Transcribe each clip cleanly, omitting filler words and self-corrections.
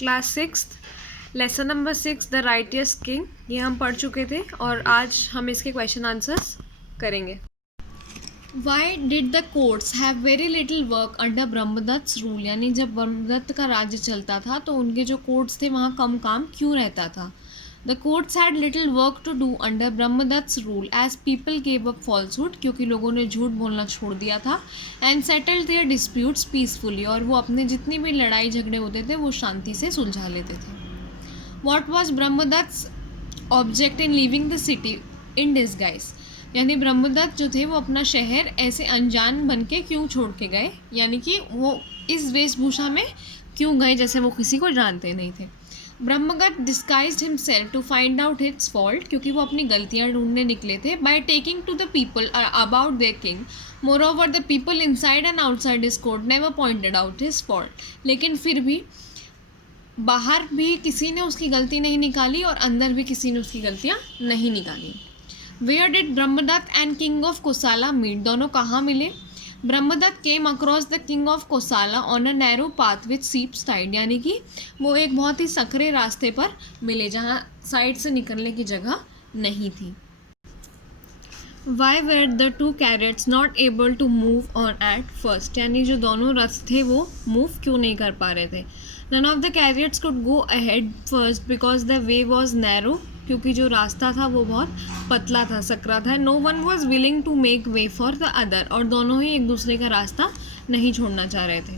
Class 6 lesson number 6 the righteous king, ये हम पढ़ चुके थे और आज हम इसके क्वेश्चन आंसर्स करेंगे. Why did the courts have very little work under ब्रह्मदत्त's rule? यानी जब ब्रह्मदत्त का राज्य चलता था तो उनके जो कोर्ट्स थे वहाँ कम काम क्यों रहता था? The courts had little work to do under ब्रह्मदत्त's rule as people gave up falsehood, क्योंकि लोगों ने झूठ बोलना छोड़ दिया था, and settled their disputes peacefully, और वो अपने जितनी भी लड़ाई झगड़े होते थे वो शांति से सुलझा लेते थे. What was ब्रह्मदत्त's object in leaving the city in disguise? यानी ब्रह्मदत्त जो थे वो अपना शहर ऐसे अनजान बन के क्यों छोड़ के गए, यानी कि वो इस वेशभूषा में क्यों गए जैसे वो किसी को जानते नहीं थे. Brahmadatta disguised himself to find out his fault, क्योंकि वो अपनी गलतियां ढूंढने निकले थे. By talking to the people about their king, moreover the people inside and outside his court never pointed out his fault. लेकिन फिर भी बाहर भी किसी ने उसकी गलती नहीं निकाली और अंदर भी किसी ने उसकी गलतियां नहीं निकाली. Where did Brahmadatta and king of Kosala meet? दोनों कहाँ मिले? Brahmadatta came across the king of Kosala on a narrow path with steep side, यानी कि वो एक बहुत ही सकरे रास्ते पर मिले जहाँ साइड से निकलने की जगह नहीं थी. Why were the two chariots not able to move on at first? यानी जो दोनों रथ थे वो मूव क्यों नहीं कर पा रहे थे? None of the chariots could go ahead first because the way was narrow, क्योंकि जो रास्ता था वो बहुत पतला था, सकरा था. No one was willing to make way for the other, और दोनों ही एक दूसरे का रास्ता नहीं छोड़ना चाह रहे थे.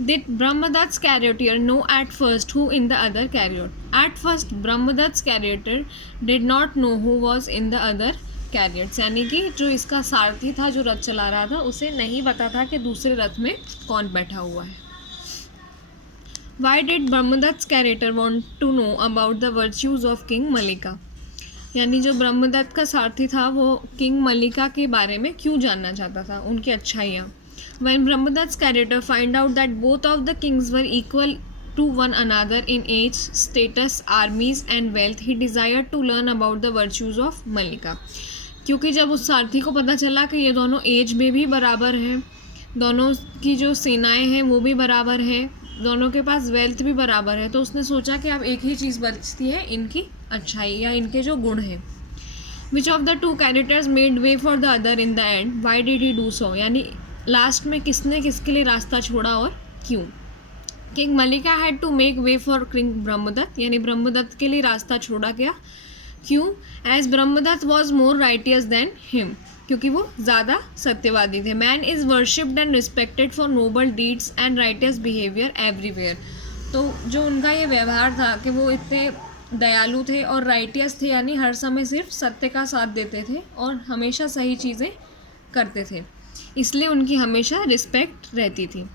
Did Brahmadatta's charioteer know at first who in the other chariot? At first ब्रह्मदत्त's charioteer did not know who was in the other chariots, यानी कि जो इसका सारथी था जो रथ चला रहा था उसे नहीं पता था कि दूसरे रथ में कौन बैठा हुआ है. Why did ब्रह्मदत्त's charioteer want to know about the virtues of King Malika? यानी जो ब्रह्मदत्त का सारथी था वो किंग मलिका के बारे में क्यों जानना चाहता था, उनकी अच्छाइयाँ. When ब्रह्मदत्त's charioteer find out that both of the kings were equal to one another in age, status, armies and wealth, he desired to learn about the virtues of Malika. क्योंकि जब उस सारथी को पता चला कि ये दोनों एज में भी बराबर हैं, दोनों की जो सेनाएं हैं वो भी बराबर हैं, दोनों के पास वेल्थ भी बराबर है, तो उसने सोचा कि अब एक ही चीज़ बचती है, इनकी अच्छाई या इनके जो गुण हैं. Which of the two characters made way for the other in the end? Why did he do so? यानी लास्ट में किसने किसके लिए रास्ता छोड़ा और क्यों? King Mallika had to make way for king Brahmadatta, यानी ब्रह्मदत्त के लिए रास्ता छोड़ा गया. क्यों? As Brahmadatta was more righteous than him, क्योंकि वो ज़्यादा सत्यवादी थे. Man is worshipped and respected for noble deeds and righteous behaviour everywhere. तो जो उनका ये व्यवहार था कि वो इतने दयालु थे और राइटियस थे, यानी हर समय सिर्फ सत्य का साथ देते थे और हमेशा सही चीज़ें करते थे, इसलिए उनकी हमेशा रिस्पेक्ट रहती थी.